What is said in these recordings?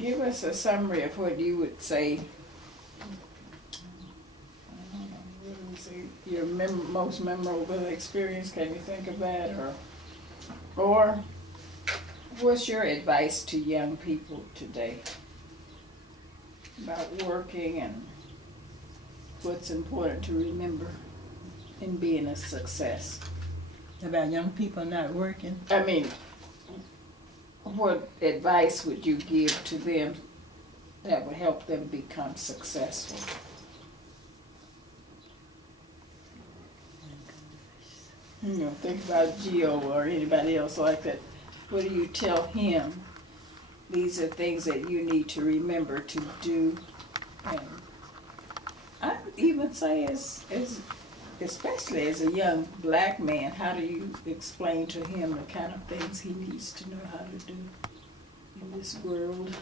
Give us a summary of what you would say, your most memorable experience. Can you think of that? Or what's your advice to young people today about working and what's important to remember in being a success? About young people not working? I mean, what advice would you give to them that would help them become successful? You know, think about Gio or anybody else like that. What do you tell him? These are things that you need to remember to do. And I would even say especially as a young black man, how do you explain to him the kind of things he needs to know how to do in this world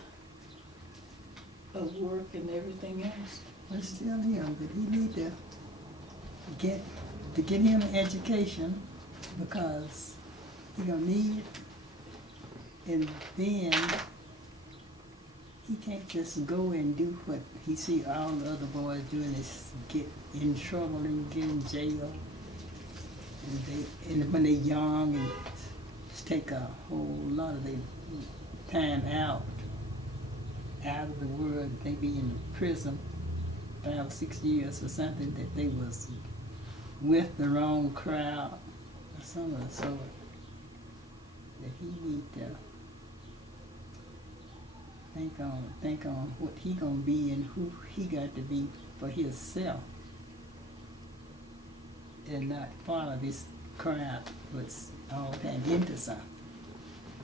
of work and everything else? Let's tell him that he need to get him an education, because he gonna need it, and then he can't just go and do what he see all the other boys doing, is get in trouble and get in jail. And when they're young, and just take a whole lot of their time out of the world. They be in prison 5 or 6 years or something, that they was with the wrong crowd or some of the sort. That he need to think on what he gonna be and who he got to be for himself, and not follow this crowd what's all the time into something.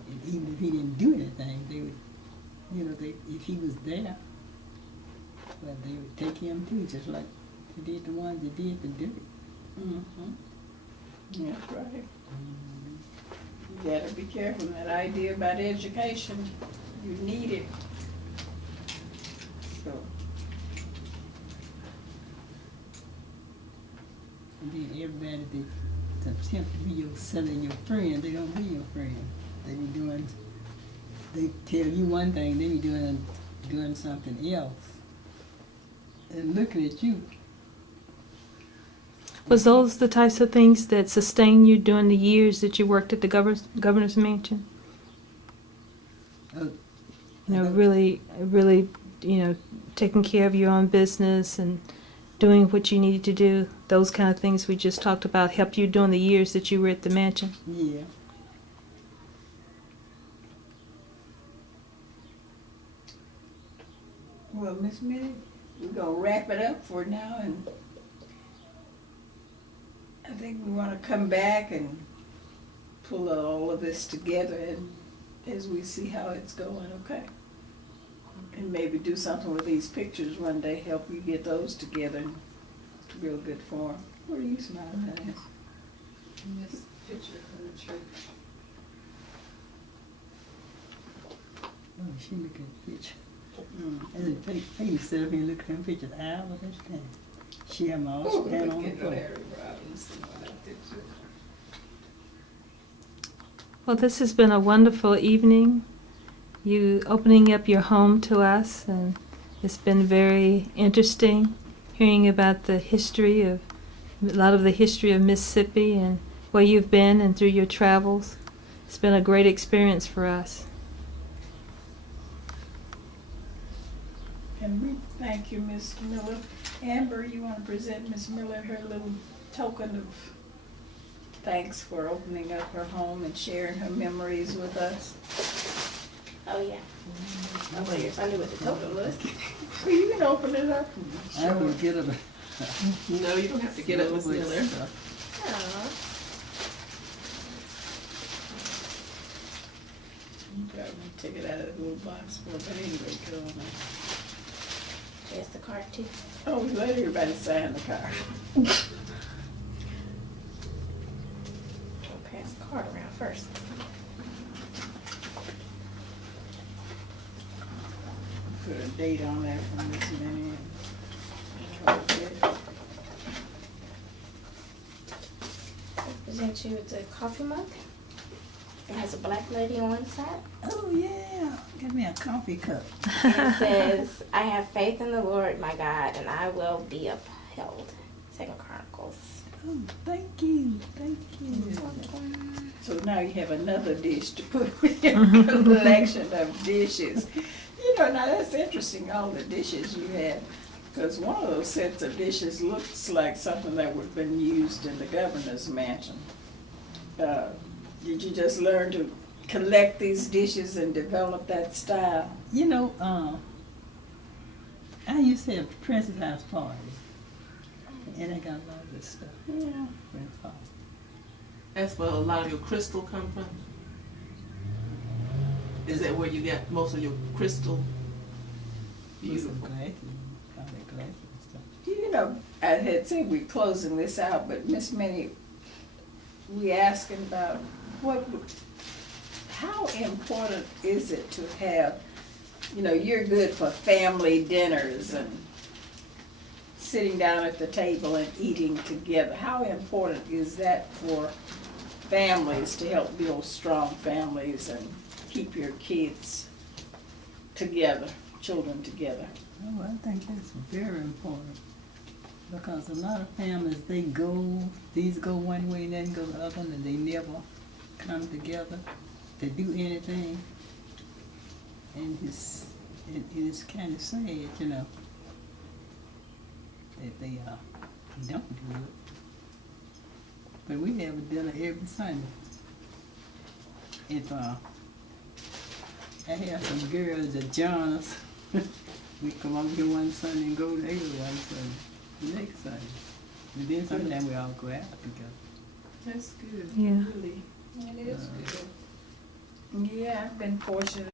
And even if he didn't do anything, they would, if he was there, well, they would take him too, just like they did the ones that did the dirty. Mm-hmm. Yeah, right. You gotta be careful. That idea about education, you need it. So. And then everybody that attempt to be your selling your friend, they don't be your friend. They tell you one thing, they be doing something else, and looking at you. Was those the types of things that sustained you during the years that you worked at the governor's mansion? Really, taking care of your own business and doing what you needed to do. Those kind of things we just talked about helped you during the years that you were at the mansion. Yeah. Well, Miss Minnie, we're gonna wrap it up for now, and I think we want to come back and pull all of this together, and as we see how it's going, okay? And maybe do something with these pictures one day, help you get those together in real good form. What are you smiling at? This picture from the tree. Oh, she look at the picture. Mm. And then Peggy sit up here and look at them pictures hours at a time. She have them all Oh, stand on the look at floor. Larry Robinson on that picture. Well, this has been a wonderful evening. You opening up your home to us, and it's been very interesting hearing about a lot of the history of Mississippi and where you've been and through your travels. It's been a great experience for us. And we thank you, Miss Miller. Amber, you want to present Miss Miller her little token of thanks for opening up her home and sharing her memories with us? Oh, yeah. Oh, well, yes, I knew what the token was. Well, you can open it up. I will get them. No, you don't have to get up, Miss Miller. Aw. You probably take it out of the little box for, but anyway, go on. There's the card, too. Oh, we let everybody sign the card. We'll pass the card around first. Put a date on there from Miss Minnie. Present you with the coffee mug. It has a black lady on one side. Oh, yeah. Give me a coffee cup. And it says, I have faith in the Lord my God, and I will be upheld. Second Chronicles. Oh, thank you. Thank you. So now you have another dish to put in your collection of dishes. You know, now that's interesting, all the dishes you have. Because one of those sets of dishes looks like something that would have been used in the governor's mansion. Did you just learn to collect these dishes and develop that style? You know, I used to have Princess House parties. And I got a lot of this stuff. Yeah. That's where a lot of your crystal come from? Is that where you got most of your crystal? Beautiful. Glasses, all that glasses and stuff. You know, I had said we're closing this out, but Miss Minnie, we asking about how important is it to have, you know, you're good for family dinners and sitting down at the table and eating together. How important is that for families to help build strong families and keep your kids together, children together? Oh, I think that's very important. Because a lot of families, these go one way and then go the other, and they never come together to do anything. And it's kind of sad, you know, that they don't do it. But we have a dinner every Sunday. If I have some girls that join us, we come over here one Sunday and go there one Sunday, the next Sunday. And then sometimes we all go out together. That's good. Yeah. Really. It is good. Yeah, I've been fortunate